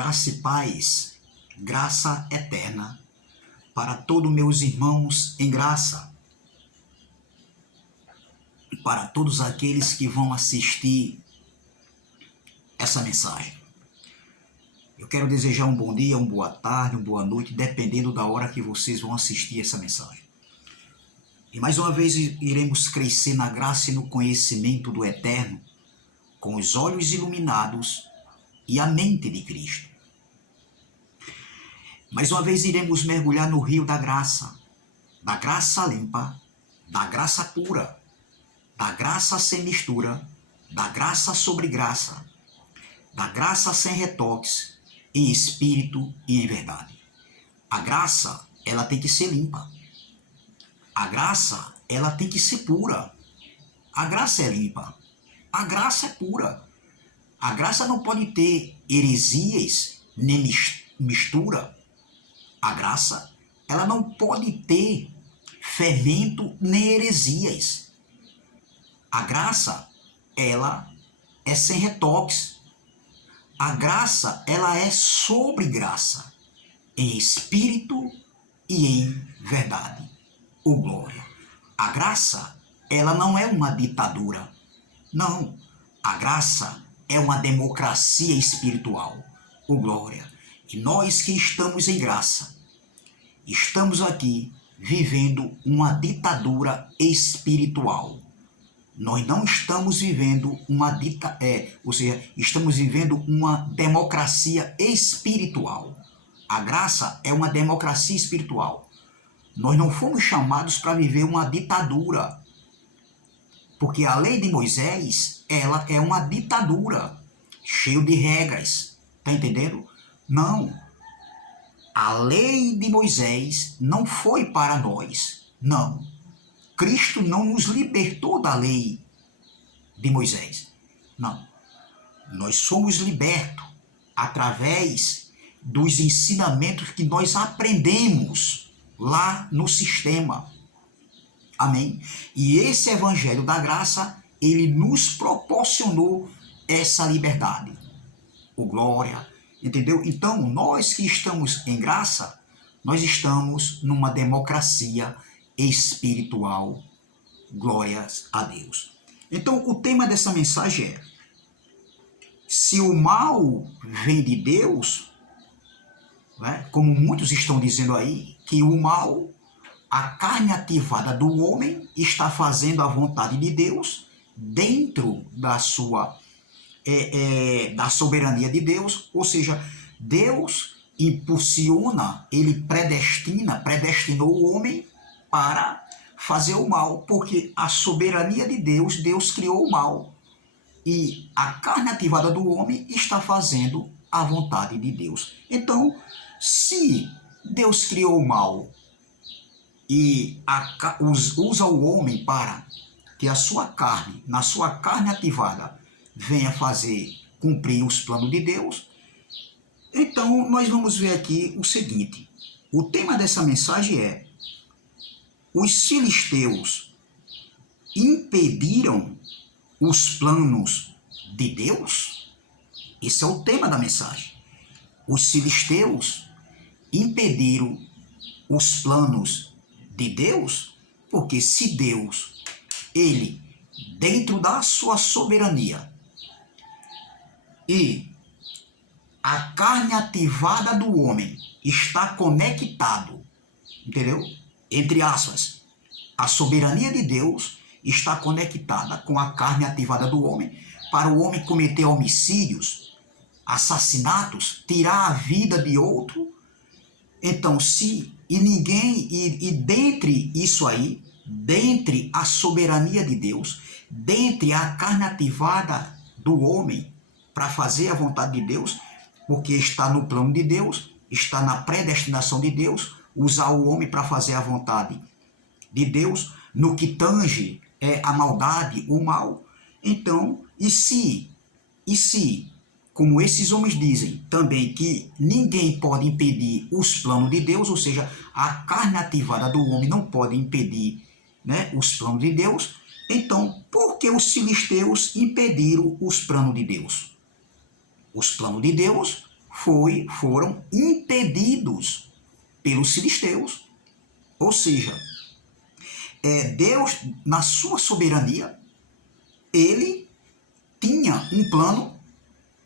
Graça e paz, graça eterna para todos meus irmãos em graça, para todos aqueles que vão assistir essa mensagem. Eu quero desejar um bom dia, uma boa tarde, uma boa noite, dependendo da hora que vocês vão assistir essa mensagem. E mais uma vez iremos crescer na graça e no conhecimento do Eterno, com os olhos iluminados e a mente de Cristo. Mais uma vez iremos mergulhar no rio da graça limpa, da graça pura, da graça sem mistura, da graça sobre graça, da graça sem retoques, em espírito e em verdade. A graça, ela tem que ser limpa. A graça, ela tem que ser pura. A graça é limpa. A graça é pura. A graça não pode ter heresias, nem mistura. A graça, ela não pode ter fermento nem heresias. A graça, ela é sem retoques. A graça, ela é sobre graça, em espírito e em verdade. Ô glória! A graça, ela não é uma ditadura. Não, a graça é uma democracia espiritual. Ô glória! E nós que estamos em graça, estamos aqui vivendo uma ditadura espiritual. Nós não estamos vivendo estamos vivendo uma democracia espiritual. A graça é uma democracia espiritual. Nós não fomos chamados para viver uma ditadura, porque a lei de Moisés, ela é uma ditadura, cheia de regras, tá entendendo? Não, a lei de Moisés não foi para nós, não. Cristo não nos libertou da lei de Moisés. Não. Nós somos libertos através dos ensinamentos que nós aprendemos lá no sistema. Amém? E esse evangelho da graça, ele nos proporcionou essa liberdade. O glória, entendeu? Então, nós que estamos em graça, nós estamos numa democracia espiritual. Glórias a Deus. Então, o tema dessa mensagem é: se o mal vem de Deus, né, como muitos estão dizendo aí, que o mal, a carne ativada do homem, está fazendo a vontade de Deus dentro da sua da soberania de Deus, ou seja, Deus impulsiona, ele predestinou o homem para fazer o mal, porque a soberania de Deus, Deus criou o mal. E a carne ativada do homem está fazendo a vontade de Deus. Então, se Deus criou o mal e usa o homem para que a sua carne, na sua carne ativada, venha cumprir os planos de Deus, então nós vamos ver aqui o seguinte. O tema dessa mensagem é: os filisteus impediram os planos de Deus? Esse é o tema da mensagem. Os filisteus impediram os planos de Deus? Porque se Deus, ele, dentro da sua soberania, e a carne ativada do homem está conectado, entendeu? Entre aspas, a soberania de Deus está conectada com a carne ativada do homem, para o homem cometer homicídios, assassinatos, tirar a vida de outro. Então, dentre isso aí, dentre a soberania de Deus, dentre a carne ativada do homem para fazer a vontade de Deus, porque está no plano de Deus, está na predestinação de Deus, usar o homem para fazer a vontade de Deus, no que tange a maldade, o mal. Então, e se, como esses homens dizem também, que ninguém pode impedir os planos de Deus, ou seja, a carne ativada do homem não pode impedir, né, os planos de Deus, então, por que os filisteus impediram os planos de Deus? Os planos de Deus foram impedidos pelos filisteus. Ou seja, Deus, na sua soberania, ele tinha um plano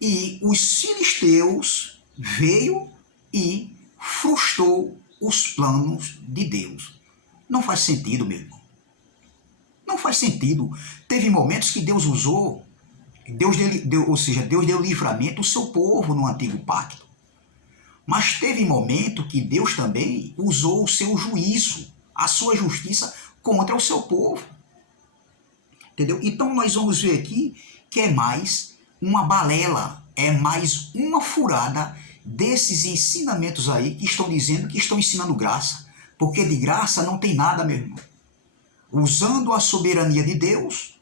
e os filisteus veio e frustrou os planos de Deus. Não faz sentido, meu irmão. Não faz sentido. Teve momentos que Deus usou, Deus deu livramento ao seu povo no antigo pacto. Mas teve momento que Deus também usou o seu juízo, a sua justiça contra o seu povo. Entendeu? Então nós vamos ver aqui que é mais uma balela, é mais uma furada desses ensinamentos aí que estão dizendo que estão ensinando graça. Porque de graça não tem nada, meu irmão. Usando a soberania de Deus,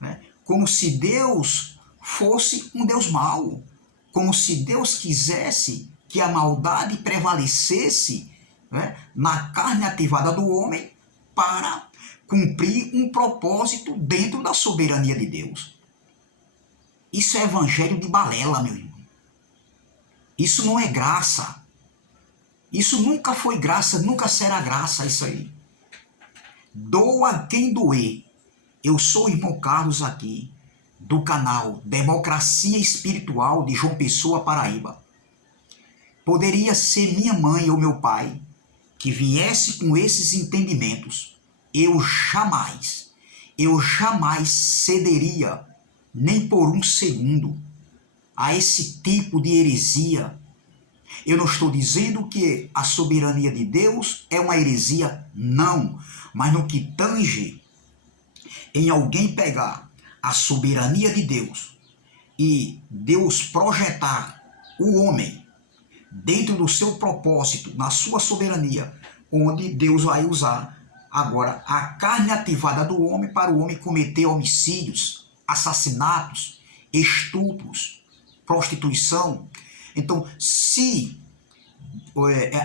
né, como se Deus fosse um Deus mau, como se Deus quisesse que a maldade prevalecesse, né, na carne ativada do homem para cumprir um propósito dentro da soberania de Deus. Isso é evangelho de balela, meu irmão. Isso não é graça. Isso nunca foi graça, nunca será graça isso aí. Doa quem doer. Eu sou o irmão Carlos aqui, do canal Democracia Espiritual de João Pessoa, Paraíba. Poderia ser minha mãe ou meu pai que viesse com esses entendimentos. Eu jamais cederia, nem por um segundo, a esse tipo de heresia. Eu não estou dizendo que a soberania de Deus é uma heresia, não. Mas no que tange em alguém pegar a soberania de Deus e Deus projetar o homem dentro do seu propósito, na sua soberania, onde Deus vai usar agora a carne ativada do homem para o homem cometer homicídios, assassinatos, estupros, prostituição. Então, se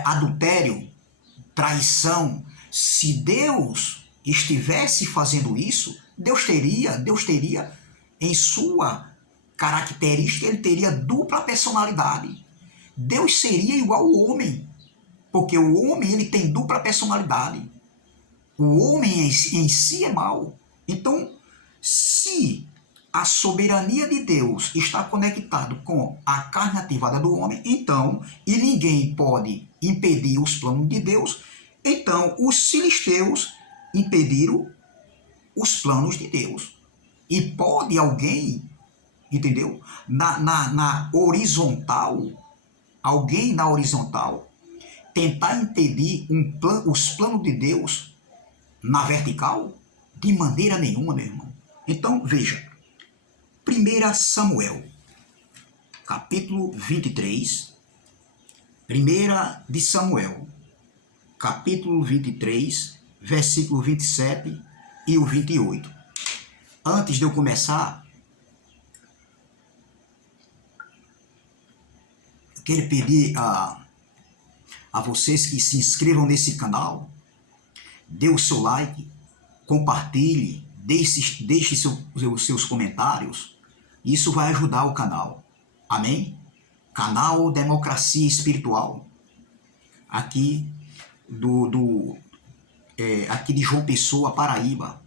adultério, traição, se Deus estivesse fazendo isso, Deus teria em sua característica, ele teria dupla personalidade. Deus seria igual ao homem, porque o homem ele tem dupla personalidade. O homem em si é mau. Então, se a soberania de Deus está conectado com a carne ativada do homem, então, e ninguém pode impedir os planos de Deus, então os filisteus impediram os planos de Deus. E pode alguém, entendeu? Na horizontal, alguém na horizontal, tentar impedir os planos de Deus na vertical? De maneira nenhuma, meu irmão. Então, veja. 1 Samuel, capítulo 23. 1 de Samuel, capítulo 23, versículo 27 e o 28. Antes de eu começar, eu quero pedir a vocês que se inscrevam nesse canal, dê o seu like, compartilhe, deixe seus comentários. Isso vai ajudar o canal. Amém? Canal Democracia Espiritual. Aqui aqui de João Pessoa, Paraíba.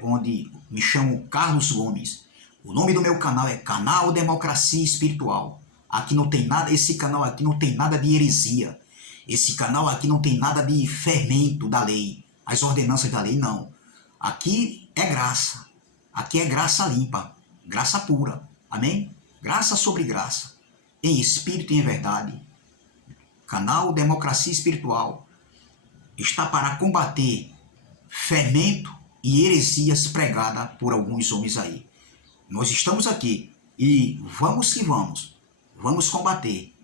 Onde me chamo Carlos Gomes. O nome do meu canal é Canal Democracia Espiritual. Aqui não tem nada, esse canal aqui não tem nada de heresia. Esse canal aqui não tem nada de fermento da lei. As ordenanças da lei, não. Aqui é graça. Aqui é graça limpa. Graça pura. Amém? Graça sobre graça. Em espírito e em verdade. Canal Democracia Espiritual está para combater fermento e heresias pregadas por alguns homens aí. Nós estamos aqui e vamos que vamos. Vamos combater.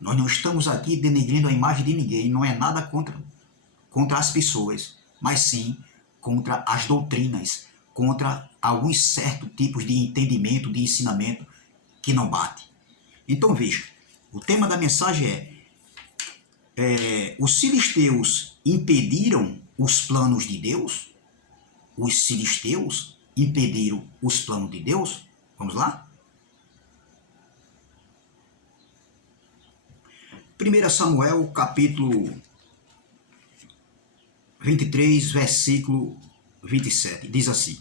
Nós não estamos aqui denegrindo a imagem de ninguém. Não é nada contra as pessoas, mas sim contra as doutrinas, contra alguns certos tipos de entendimento, de ensinamento que não bate. Então veja, o tema da mensagem os filisteus impediram os planos de Deus? Os filisteus impediram os planos de Deus? Vamos lá? 1 Samuel, capítulo 23, versículo 27. Diz assim.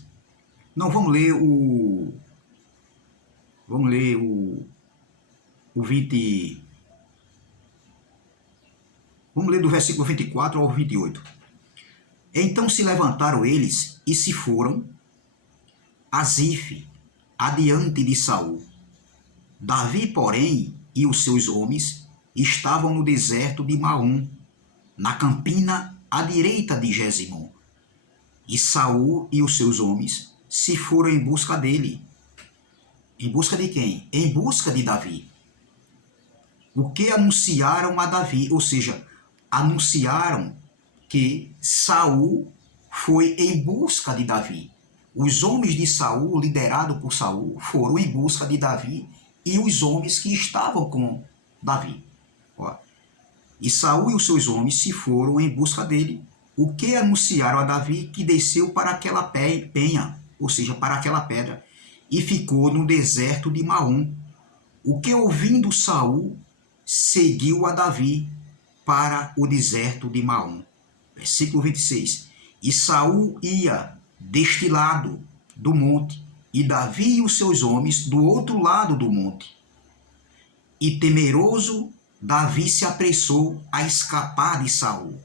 Não, vamos ler o 20. Vamos ler do versículo 24 ao 28. Então se levantaram eles e se foram a Zife, adiante de Saul. Davi, porém, e os seus homens estavam no deserto de Maom, na campina à direita de Gesimon. E Saul e os seus homens se foram em busca dele. Em busca de quem? Em busca de Davi. O que anunciaram a Davi, ou seja, anunciaram que Saul foi em busca de Davi. Os homens de Saul, liderados por Saul, foram em busca de Davi e os homens que estavam com Davi. E Saul e os seus homens se foram em busca dele, o que anunciaram a Davi que desceu para aquela penha, ou seja, para aquela pedra, e ficou no deserto de Maom. O que, ouvindo Saul, seguiu a Davi para o deserto de Maom. Versículo 26. E Saul ia deste lado do monte, e Davi e os seus homens do outro lado do monte. E temeroso, Davi se apressou a escapar de Saul.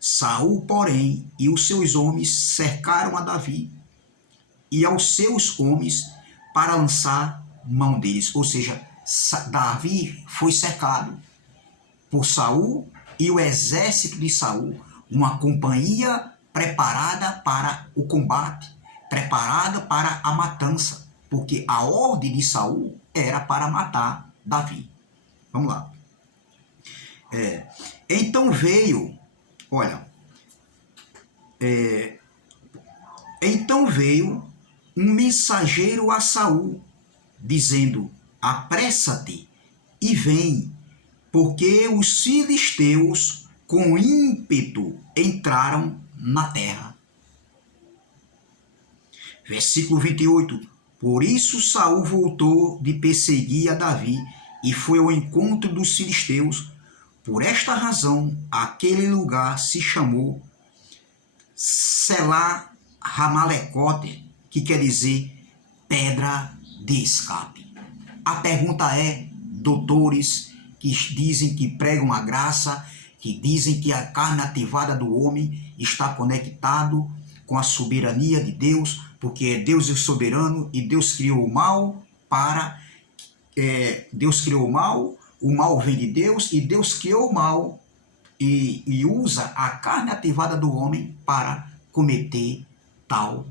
Saul, porém, e os seus homens cercaram a Davi e aos seus homens para lançar mão deles. Ou seja, Davi foi cercado por Saul e o exército de Saul, uma companhia preparada para o combate, preparada para a matança, porque a ordem de Saul era para matar Davi. Vamos lá. Então veio, então veio um mensageiro a Saul, dizendo: apressa-te e vem, porque os filisteus com ímpeto entraram na terra. Versículo 28. Por isso Saul voltou de perseguir a Davi e foi ao encontro dos filisteus. Por esta razão, aquele lugar se chamou Selá Ramalecote, que quer dizer pedra de escape. A pergunta é, doutores que dizem que pregam a graça, que dizem que a carne ativada do homem está conectado com a soberania de Deus, porque Deus é soberano e Deus criou o mal para... Deus criou o mal vem de Deus, e Deus criou o mal e usa a carne ativada do homem para cometer tal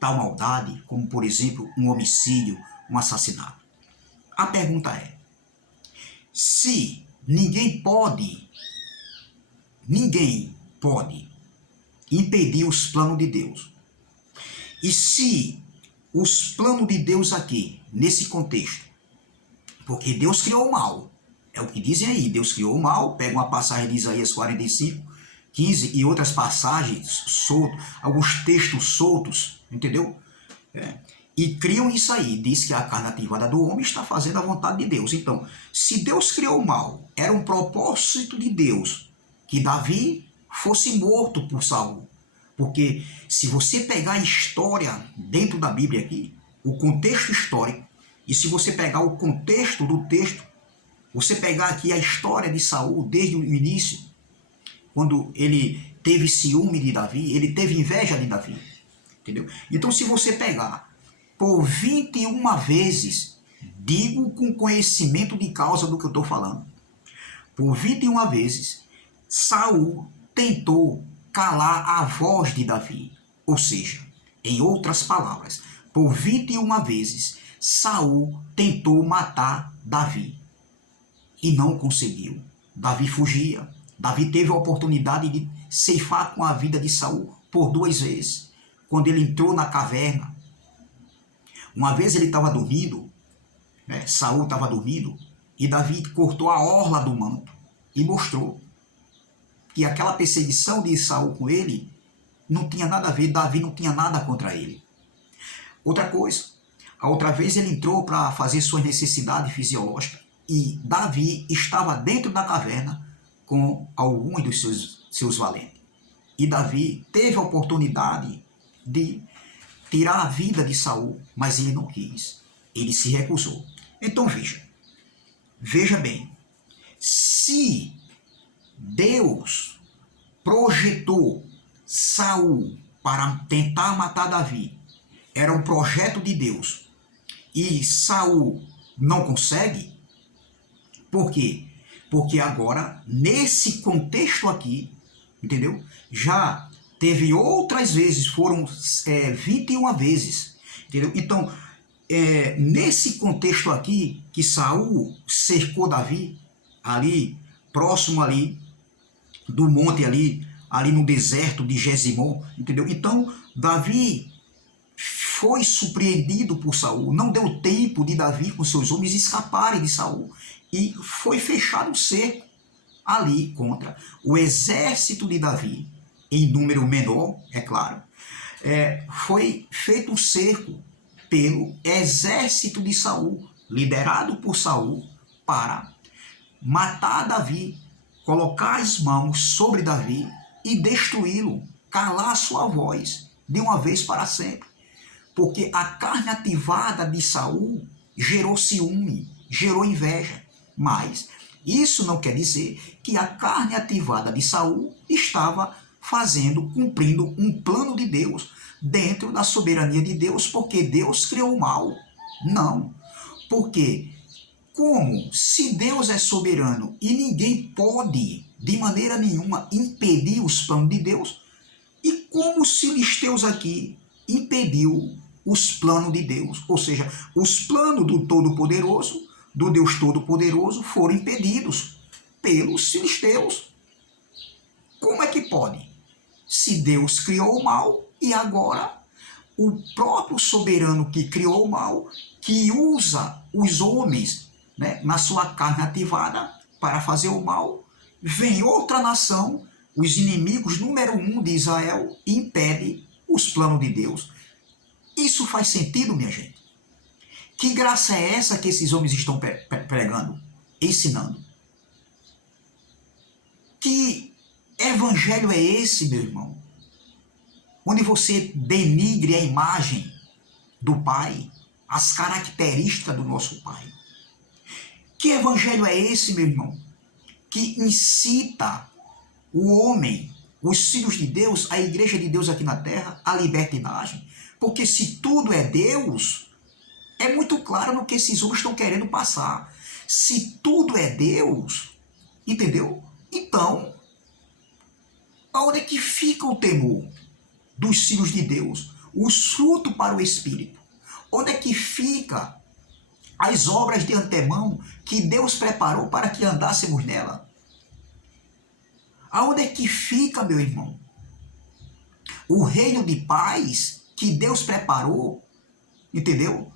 maldade, como por exemplo um homicídio, um assassinato. A pergunta é, se ninguém pode impedir os planos de Deus, e se os planos de Deus aqui, nesse contexto, porque Deus criou o mal, é o que dizem aí, Deus criou o mal, pega uma passagem de Isaías 45, 15 e outras passagens soltas, alguns textos soltos, entendeu? E criam isso aí, diz que a carne ativada do homem está fazendo a vontade de Deus. Então, se Deus criou o mal, era um propósito de Deus que Davi fosse morto por Saul. Porque se você pegar a história dentro da Bíblia aqui, o contexto histórico, e se você pegar o contexto do texto, você pegar aqui a história de Saul desde o início, quando ele teve ciúme de Davi, ele teve inveja de Davi, entendeu? Então, se você pegar por 21 vezes, digo com conhecimento de causa do que eu estou falando, por 21 vezes, Saul tentou calar a voz de Davi. Ou seja, em outras palavras, por 21 vezes, Saul tentou matar Davi e não conseguiu. Davi fugia. Davi teve a oportunidade de ceifar com a vida de Saul por 2 vezes. Quando ele entrou na caverna, uma vez ele estava dormindo, Saul estava dormindo, e Davi cortou a orla do manto e mostrou que aquela perseguição de Saul com ele não tinha nada a ver, Davi não tinha nada contra ele. Outra coisa, a outra vez ele entrou para fazer suas necessidades fisiológicas. e Davi estava dentro da caverna com alguns dos seus valentes. E Davi teve a oportunidade de tirar a vida de Saul, mas ele não quis. Ele se recusou. Então veja bem, se Deus projetou Saul para tentar matar Davi, era um projeto de Deus, e Saul não consegue, por quê? Porque agora, nesse contexto aqui, entendeu? Já teve outras vezes, foram 21 vezes, entendeu? Então, nesse contexto aqui, que Saul cercou Davi, ali, próximo ali, do monte ali no deserto de Gesimon, entendeu? Então, Davi foi surpreendido por Saul, não deu tempo de Davi com seus homens escaparem de Saul, e foi fechado um cerco ali contra o exército de Davi, em número menor, é claro. Foi feito um cerco pelo exército de Saul, liderado por Saul, para matar Davi, colocar as mãos sobre Davi e destruí-lo, calar sua voz de uma vez para sempre. Porque a carne ativada de Saul gerou ciúme, gerou inveja. Mas isso não quer dizer que a carne ativada de Saul estava cumprindo um plano de Deus, dentro da soberania de Deus, porque Deus criou o mal. Não. Porque se Deus é soberano e ninguém pode, de maneira nenhuma, impedir os planos de Deus, e como os filisteus aqui impediu os planos de Deus, ou seja, os planos do Todo-Poderoso, do Deus Todo-Poderoso, foram impedidos pelos filisteus. Como é que pode? Se Deus criou o mal e agora o próprio soberano que criou o mal, que usa os homens, né, na sua carne ativada para fazer o mal, vem outra nação, os inimigos número 1 de Israel, e impede os planos de Deus. Isso faz sentido, minha gente? Que graça é essa que esses homens estão pregando, ensinando? Que evangelho é esse, meu irmão? Onde você denigre a imagem do Pai, as características do nosso Pai. Que evangelho é esse, meu irmão? Que incita o homem, os filhos de Deus, a igreja de Deus aqui na terra, à libertinagem. Porque se tudo é Deus, é muito claro no que esses homens estão querendo passar. Se tudo é Deus, entendeu? Então, aonde é que fica o temor dos filhos de Deus? O fruto para o Espírito. Onde é que fica as obras de antemão que Deus preparou para que andássemos nela? Aonde é que fica, meu irmão, o reino de paz que Deus preparou, entendeu?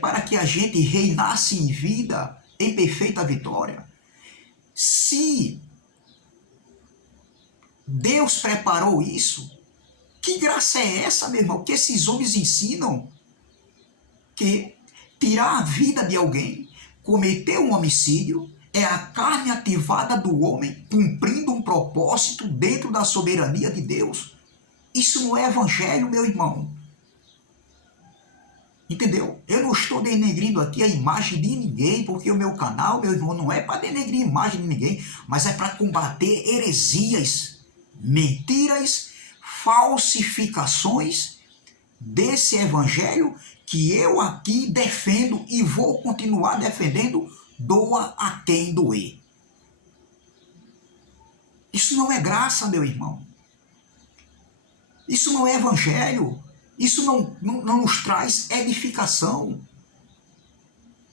Para que a gente reinasse em vida, em perfeita vitória. Se Deus preparou isso, que graça é essa, meu irmão, que esses homens ensinam? Que tirar a vida de alguém, cometer um homicídio, é a carne ativada do homem cumprindo um propósito dentro da soberania de Deus. Isso não é evangelho, meu irmão. Entendeu? Eu não estou denegrindo aqui a imagem de ninguém, porque o meu canal, meu irmão, não é para denegrir a imagem de ninguém, mas é para combater heresias, mentiras, falsificações desse evangelho que eu aqui defendo e vou continuar defendendo, doa a quem doer. Isso não é graça, meu irmão. Isso não é evangelho. Isso não nos traz edificação.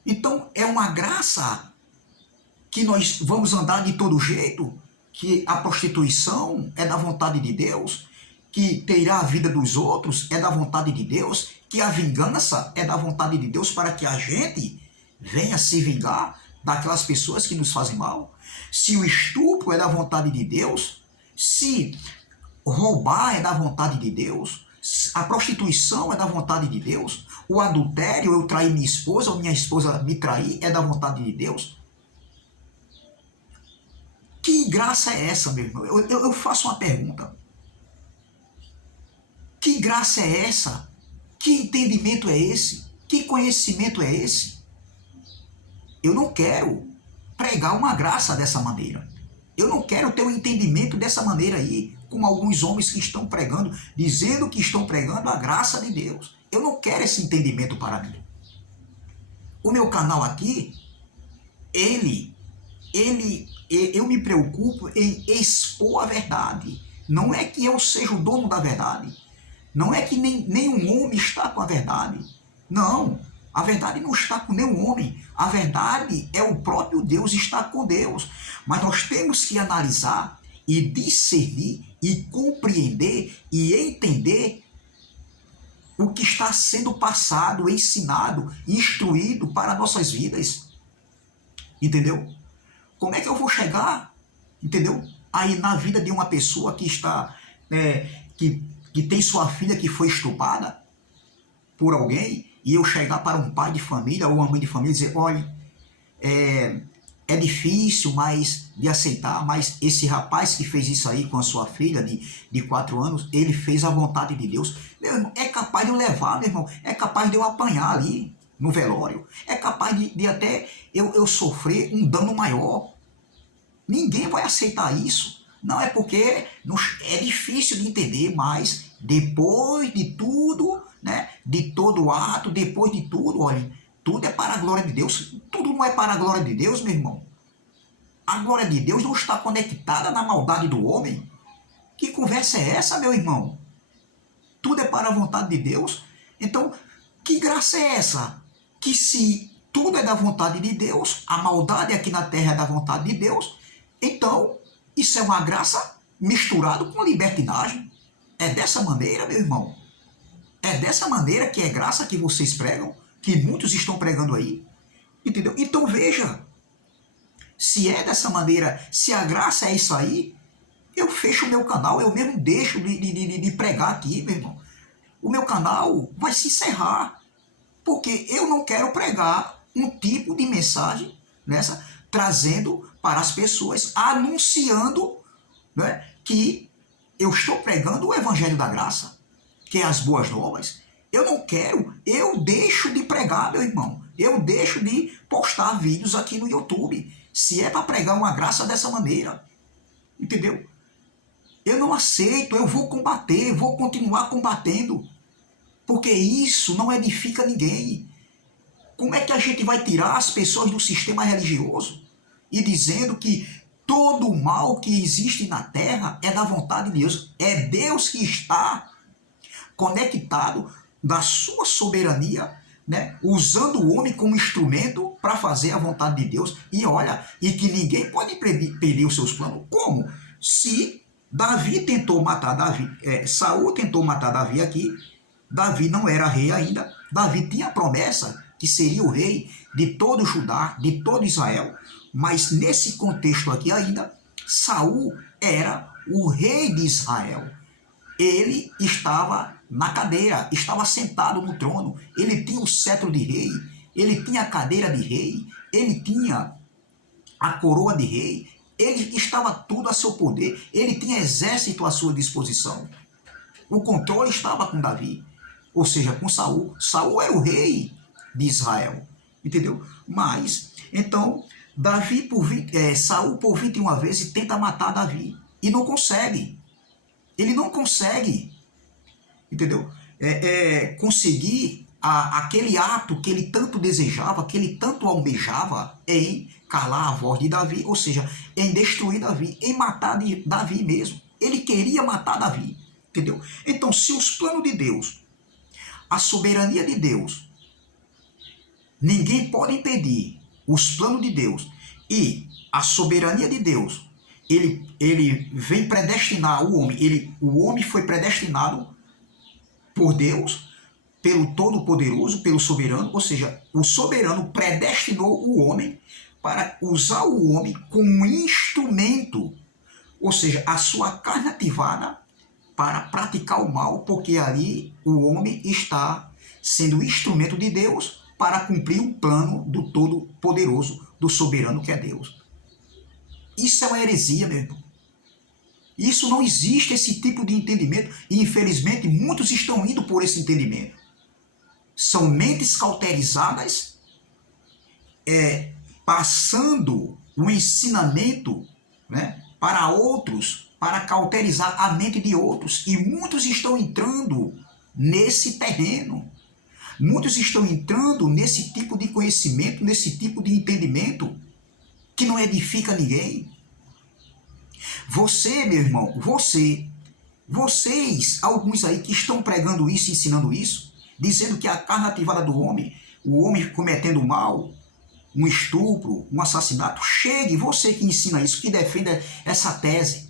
Então, é uma graça que nós vamos andar de todo jeito, que a prostituição é da vontade de Deus, que tirar a vida dos outros é da vontade de Deus, que a vingança é da vontade de Deus para que a gente venha se vingar daquelas pessoas que nos fazem mal. Se o estupro é da vontade de Deus, se roubar é da vontade de Deus, A prostituição é da vontade de Deus? O adultério, eu trair minha esposa ou minha esposa me trair, é da vontade de Deus? Que graça é essa, meu irmão? Eu faço uma pergunta. Que graça é essa? Que entendimento é esse? Que conhecimento é esse? Eu não quero pregar uma graça dessa maneira. Eu não quero ter um entendimento dessa maneira aí, como alguns homens que estão pregando, dizendo que estão pregando a graça de Deus. Eu não quero esse entendimento para mim. O meu canal aqui, eu me preocupo em expor a verdade. Não é que eu seja o dono da verdade. Não é que nenhum homem está com a verdade. Não, a verdade não está com nenhum homem. A verdade é o próprio Deus, está com Deus. Mas nós temos que analisar e discernir e compreender e entender o que está sendo passado, ensinado, instruído para nossas vidas. Entendeu? Como é que eu vou chegar, entendeu? Aí na vida de uma pessoa que está, que tem sua filha que foi estuprada por alguém, e eu chegar para um pai de família ou uma mãe de família e dizer, olha, é difícil de aceitar, mas esse rapaz que fez isso aí com a sua filha de 4 anos, ele fez a vontade de Deus. Meu irmão, é capaz de eu levar, meu irmão, é capaz de eu apanhar ali no velório, é capaz de até eu sofrer um dano maior. Ninguém vai aceitar isso. Não é porque é difícil de entender, mas depois de tudo, né, de todo ato, depois de tudo, olha, tudo é para a glória de Deus. Tudo não é para a glória de Deus, meu irmão. A glória de Deus não está conectada na maldade do homem. Que conversa é essa, meu irmão? Tudo é para a vontade de Deus? Então, que graça é essa? Que se tudo é da vontade de Deus, a maldade aqui na terra é da vontade de Deus, então isso é uma graça misturado com libertinagem. É dessa maneira, meu irmão? É dessa maneira que é graça que vocês pregam, que muitos estão pregando aí. Entendeu? Então veja, se é dessa maneira, se a graça é isso aí, eu fecho o meu canal, eu mesmo deixo de pregar aqui, meu irmão. O meu canal vai se encerrar, porque eu não quero pregar um tipo de mensagem nessa, trazendo para as pessoas, anunciando, né, que eu estou pregando o Evangelho da Graça, que é as boas novas. Eu não quero, eu deixo de pregar, meu irmão. Eu deixo de postar vídeos aqui no YouTube, se é para pregar uma graça dessa maneira. Entendeu? Eu não aceito, eu vou combater, vou continuar combatendo, porque isso não edifica ninguém. Como é que a gente vai tirar as pessoas do sistema religioso e dizendo que todo o mal que existe na terra é da vontade de Deus? É Deus que está conectado da sua soberania, né, usando o homem como instrumento para fazer a vontade de Deus. E olha, e que ninguém pode impedir os seus planos. Como? Se Davi tentou matar Davi, Saul tentou matar Davi aqui, Davi não era rei ainda, Davi tinha a promessa que seria o rei de todo Judá, de todo Israel, mas nesse contexto aqui ainda, Saul era o rei de Israel. Ele estava na cadeira, estava sentado no trono, ele tinha o cetro de rei, ele tinha a cadeira de rei, ele tinha a coroa de rei, ele estava tudo a seu poder, ele tinha exército à sua disposição. O controle estava com Davi, ou seja, com Saul. Saul era o rei de Israel, entendeu? Mas, então, Saul por 21 vezes tenta matar Davi, e não consegue. Ele não consegue, entendeu? Conseguir aquele ato que ele tanto desejava, que ele tanto almejava em calar a voz de Davi, ou seja, em destruir Davi, em matar Davi mesmo. Ele queria matar Davi, entendeu? Então, se os planos de Deus, a soberania de Deus, ninguém pode impedir os planos de Deus e a soberania de Deus, ele vem predestinar o homem, o homem foi predestinado por Deus, pelo Todo-Poderoso, pelo Soberano, ou seja, o Soberano predestinou o homem para usar o homem como instrumento, ou seja, a sua carne ativada para praticar o mal, porque ali o homem está sendo instrumento de Deus para cumprir o plano do Todo-Poderoso, do soberano que é Deus. Isso é uma heresia, meu irmão. Isso não existe, esse tipo de entendimento, e infelizmente muitos estão indo por esse entendimento. São mentes cauterizadas, passando o ensinamento, né, para outros, para cauterizar a mente de outros. E muitos estão entrando nesse terreno. Muitos estão entrando nesse tipo de conhecimento, nesse tipo de entendimento, que não edifica ninguém. Você, meu irmão, vocês, alguns aí que estão pregando isso, ensinando isso, dizendo que a carne ativada do homem, o homem cometendo mal, um estupro, um assassinato, chegue, você que ensina isso, que defende essa tese,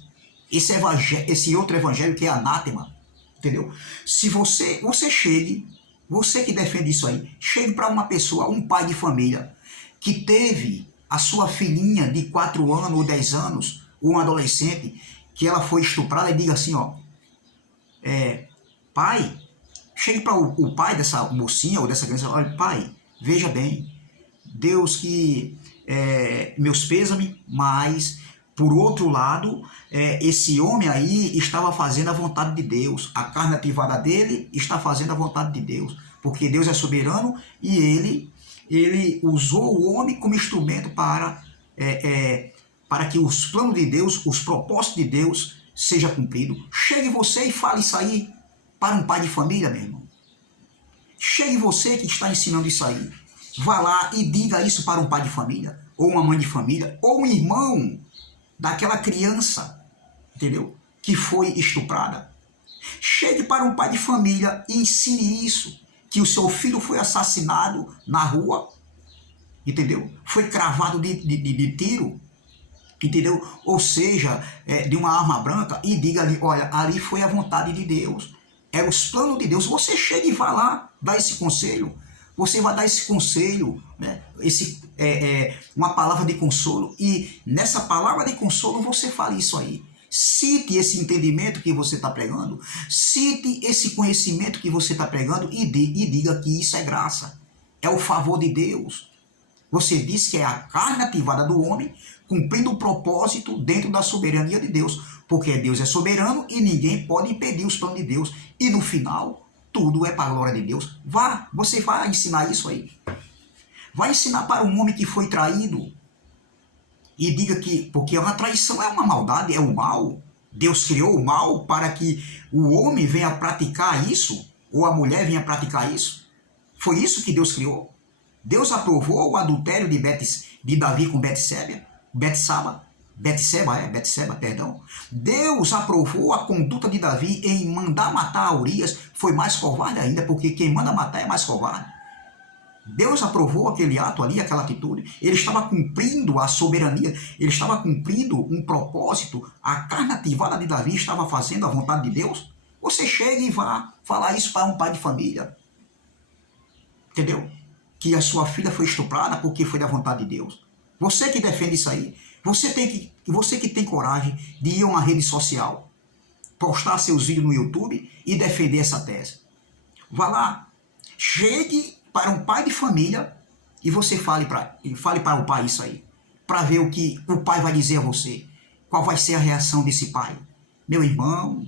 esse outro evangelho que é anátema, entendeu? Se você chegue, você que defende isso aí, chegue para uma pessoa, um pai de família, que teve a sua filhinha de 4 anos ou 10 anos, ou um adolescente, que ela foi estuprada, e diga assim, ó, pai, chegue para o pai dessa mocinha ou dessa criança, olha, pai, veja bem, Deus que meus pêsames, mas por outro lado, esse homem aí estava fazendo a vontade de Deus, a carne ativada dele está fazendo a vontade de Deus, porque Deus é soberano e ele usou o homem como instrumento para que os planos de Deus, os propósitos de Deus seja cumprido. Chegue você e fale isso aí para um pai de família, meu irmão. Chegue você que está ensinando isso aí. Vá lá e diga isso para um pai de família, ou uma mãe de família, ou um irmão daquela criança, entendeu? Que foi estuprada. Chegue para um pai de família e ensine isso, que o seu filho foi assassinado na rua, entendeu? Foi cravado de tiro, entendeu? Ou seja, de uma arma branca, e diga ali, olha, ali foi a vontade de Deus, é os planos de Deus. Você chega e vai lá, dá esse conselho. Você vai dar esse conselho, né? Uma palavra de consolo, e nessa palavra de consolo você fala isso aí. Cite esse entendimento que você está pregando, cite esse conhecimento que você está pregando e diga que isso é graça, é o favor de Deus. Você diz que é a carne ativada do homem cumprindo o propósito dentro da soberania de Deus, porque Deus é soberano e ninguém pode impedir os planos de Deus. E no final, tudo é para a glória de Deus. Vá, você vai ensinar isso aí. Vai ensinar para um homem que foi traído. E diga que, porque uma traição é uma maldade, é o mal. Deus criou o mal para que o homem venha praticar isso, ou a mulher venha praticar isso. Foi isso que Deus criou. Deus aprovou o adultério de Davi com Betseba, perdão. Deus aprovou a conduta de Davi em mandar matar a Urias, foi mais covarde ainda, porque quem manda matar é mais covarde. Deus aprovou aquele ato ali, aquela atitude. Ele estava cumprindo a soberania, ele estava cumprindo um propósito. A carne ativada de Davi estava fazendo a vontade de Deus. Você chega e vá falar isso para um pai de família, entendeu? Que a sua filha foi estuprada porque foi da vontade de Deus. Você que defende isso aí, você que tem coragem de ir a uma rede social, postar seus vídeos no YouTube e defender essa tese. Vá lá, chegue para um pai de família e você fale para o pai isso aí, para ver o que o pai vai dizer a você, qual vai ser a reação desse pai. Meu irmão,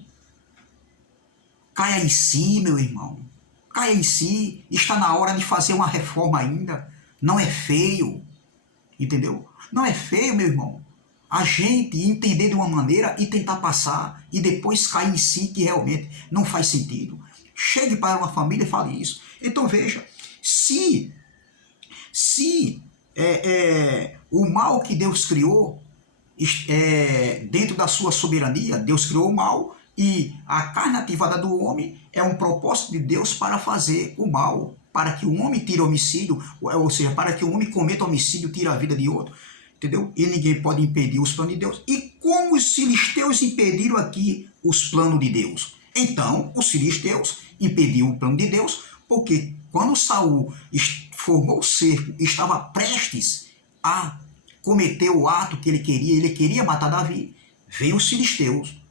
caia em si, meu irmão, caia em si, está na hora de fazer uma reforma ainda, não é feio, entendeu? Não é feio, meu irmão, a gente entender de uma maneira e tentar passar e depois cair em si, que realmente não faz sentido. Chegue para uma família e fale isso. Então veja, se o mal que Deus criou, dentro da sua soberania, Deus criou o mal e a carne ativada do homem é um propósito de Deus para fazer o mal, para que o homem tire homicídio, ou seja, para que o homem cometa homicídio, tire a vida de outro, entendeu? E ninguém pode impedir os planos de Deus. E como os filisteus impediram aqui os planos de Deus? Então, os filisteus impediam o plano de Deus, porque quando Saul formou o cerco, estava prestes a cometer o ato que ele queria matar Davi, veio os filisteus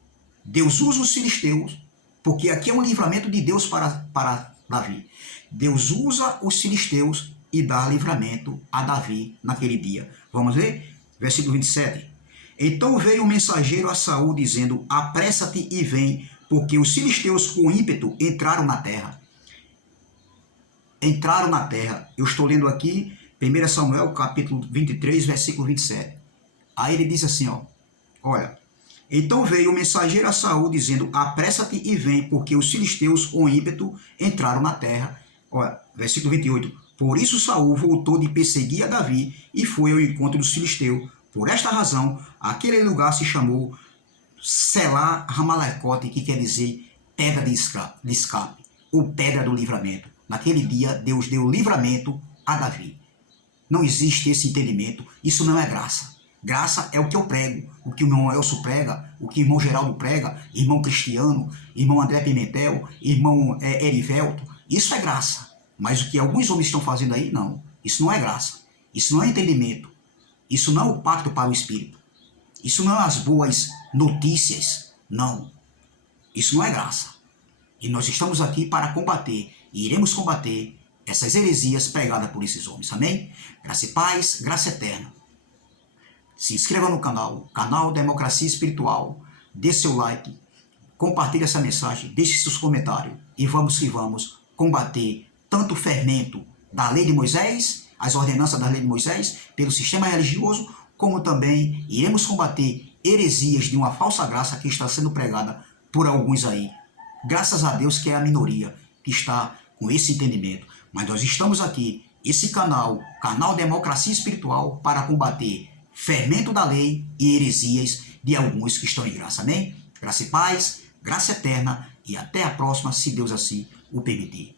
Deus usa os filisteus, porque aqui é um livramento de Deus para Davi. Deus usa os filisteus e dá livramento a Davi naquele dia. Vamos ver? Versículo 27. Então veio o mensageiro a Saul dizendo: apressa-te e vem, porque os filisteus com ímpeto entraram na terra. Entraram na terra. Eu estou lendo aqui 1 Samuel capítulo 23, versículo 27. Aí ele diz assim, ó, olha, então veio o mensageiro a Saul dizendo: apressa-te e vem, porque os filisteus com ímpeto entraram na terra. Olha, versículo 28. Por isso Saul voltou de perseguir a Davi e foi ao encontro dos filisteus. Por esta razão, aquele lugar se chamou Selá Ramalecote, que quer dizer pedra de escape, ou pedra do livramento. Naquele dia, Deus deu livramento a Davi. Não existe esse entendimento, isso não é graça. Graça é o que eu prego, o que o irmão Elcio prega, o que o irmão Geraldo prega, irmão Cristiano, irmão André Pimentel, irmão Erivelto. Isso é graça. Mas o que alguns homens estão fazendo aí, não. Isso não é graça. Isso não é entendimento. Isso não é o pacto para o Espírito. Isso não é as boas notícias. Não. Isso não é graça. E nós estamos aqui para combater, e iremos combater essas heresias pregadas por esses homens. Amém? Graça e paz, graça eterna. Se inscreva no canal Democracia Espiritual, dê seu like, compartilhe essa mensagem, deixe seus comentários e vamos que vamos combater tanto o fermento da lei de Moisés, as ordenanças da lei de Moisés, pelo sistema religioso, como também iremos combater heresias de uma falsa graça que está sendo pregada por alguns aí. Graças a Deus que é a minoria que está com esse entendimento. Mas nós estamos aqui, esse canal Democracia Espiritual, para combater fermento da lei e heresias de alguns que estão em graça. Amém? Graça e paz, graça eterna e até a próxima, se Deus assim o permitir.